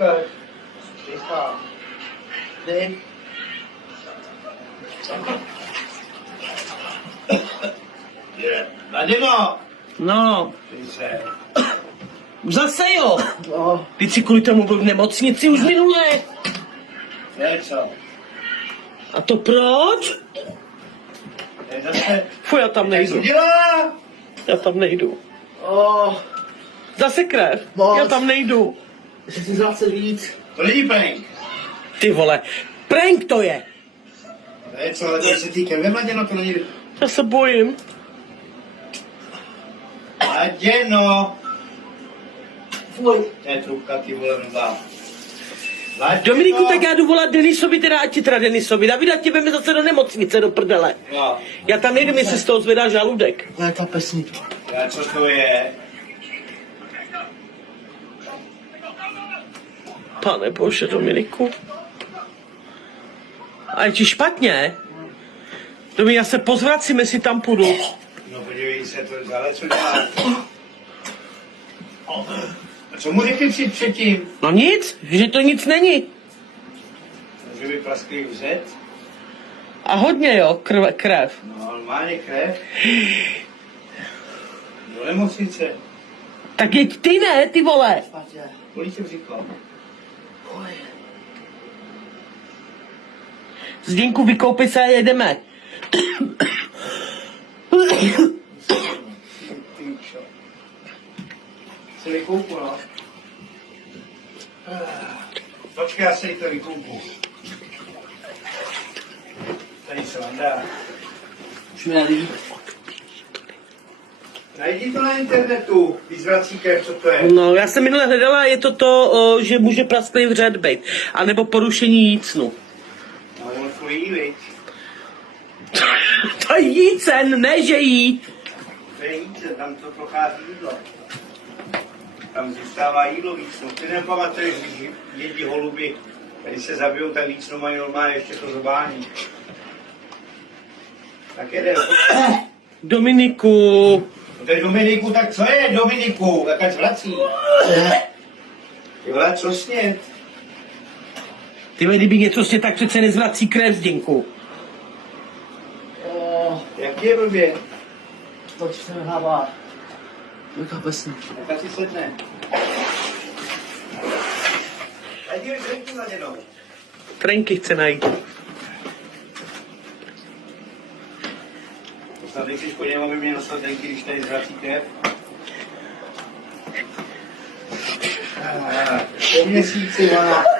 ukáž. Rychlá. Dej. Nadimo! No, Pejse. zase jo. No. Ty si kvůli tomu byl v nemocnici už minule. Co? A to proč? Je zase... Fuj, já tam Co nejdu. dělá? Já tam nejdu. Oh, Zase krev. Moc. Já tam nejdu. že si zase víc. To není prank. Ty vole, prank to je. Ne, co, ale to se týká vymaděno, to není... Já se bojím. Laděno. Fuj. To je trubka, ty vole, mdá. Dominiku, tak já jdu volat Denisovi, teda ať ti teda Denisovi. Davida tě veme zase do nemocnice, do prdele. No. Já tam nejdu, jestli z toho zvedá žaludek. To je kapesník. Já, co to je? Pane bože, Dominiku. A je ti špatně? Dominik, já se pozvracím, jestli tam půjdu. No podívej se, to ale co dělá? A co mu řekli přijít předtím? No nic, že to nic není. Že by prasklý vzet? A hodně jo, krev. No, normálně krev. Do nemocnice. Tak jeď ty ne, ty vole. Kolik jsem říkal? Zdenku, vykoupej se a jedeme. Se vykoupu, no. Počkej, já se jí to vykoupu. Tady se vám dá. Už mi nelíbí. Najdi to na internetu, vyzvrací krev, co to je. No, já jsem minule hledala, je to, že může prasklý vřet být. A nebo porušení jícnu. No, on to jí, viď? To je jícen, ne že jí. To je jíce, tam to prochází jídlo. Tam zůstává jídlo víc. No, ty nepamatuješ, když jedí holuby, když se zabijou, tak víc mají normálně ještě to zobání. Tak jede. Dominiku. No to je Dominiku, tak co je Dominiku? Tak ať vrací. Ty vole, co snět? Ty vole, kdyby něco sně, tak přece nezvrací krev, Zdenku. Jak je blbě? To se mi hlava. Je kapesník. Tak ať si sedne. Ať je drinku zaděnou. Franky chce najít. Snad nechceš po něm, aby mě nosil drinky, když tady zvrací krev. Po měsíci, ona.